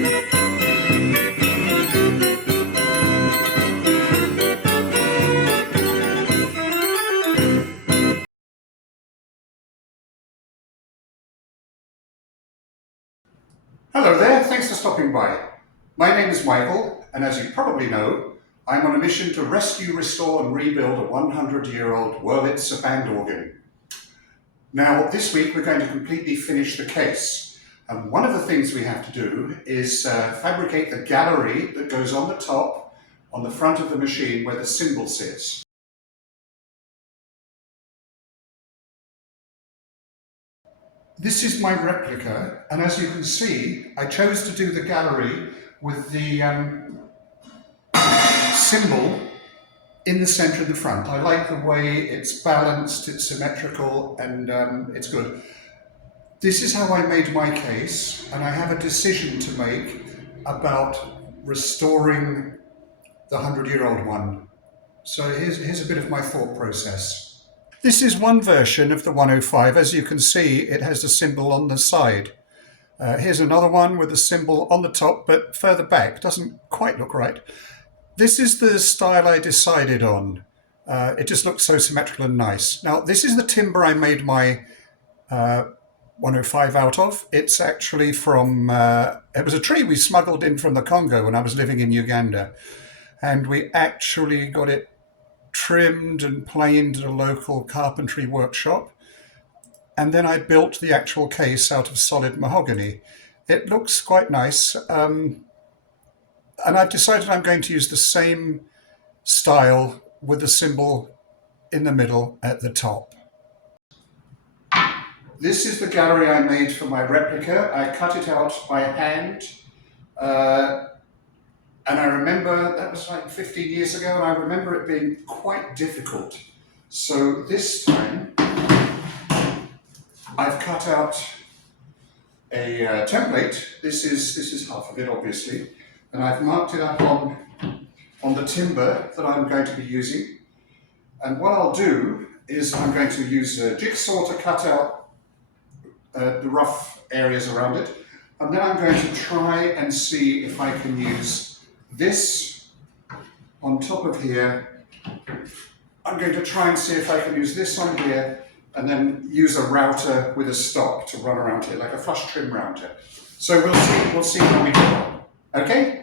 Hello there, thanks for stopping by. My name is Michael, and as you probably know, I'm on a mission to rescue, restore and rebuild a 100-year-old Wurlitzer band organ. Now, this week we're going to completely finish the case. And one of the things we have to do is fabricate the gallery that goes on the top, on the front of the machine where the cymbal sits. This is my replica, and as you can see, I chose to do the gallery with the cymbal in the center of the front. I like the way it's balanced, it's symmetrical, and it's good. This is how I made my case, and I have a decision to make about restoring the 100-year-old one. So here's a bit of my thought process. This is one version of the 105. As you can see, it has the cymbal on the side. Here's another one with the cymbal on the top, but further back. Doesn't quite look right. This is the style I decided on. It just looks so symmetrical and nice. Now, this is the timber I made my 105 out of. It's actually from, it was a tree we smuggled in from the Congo when I was living in Uganda. And we actually got it trimmed and planed at a local carpentry workshop. And then I built the actual case out of solid mahogany. It looks quite nice. And I've decided I'm going to use the same style with the cymbal in the middle at the top. This is the gallery I made for my replica. I cut it out by hand. And I remember, that was like 15 years ago, and I remember it being quite difficult. So this time, I've cut out a template. This is half of it, obviously. And I've marked it up on the timber that I'm going to be using. And what I'll do is I'm going to use a jigsaw to cut out the rough areas around it. And then I'm going to try and see if I can use this on top of here. I'm going to try and see if I can use this on here and then use a router with a stop to run around here, like a flush trim router. So we'll see how we go on. Okay?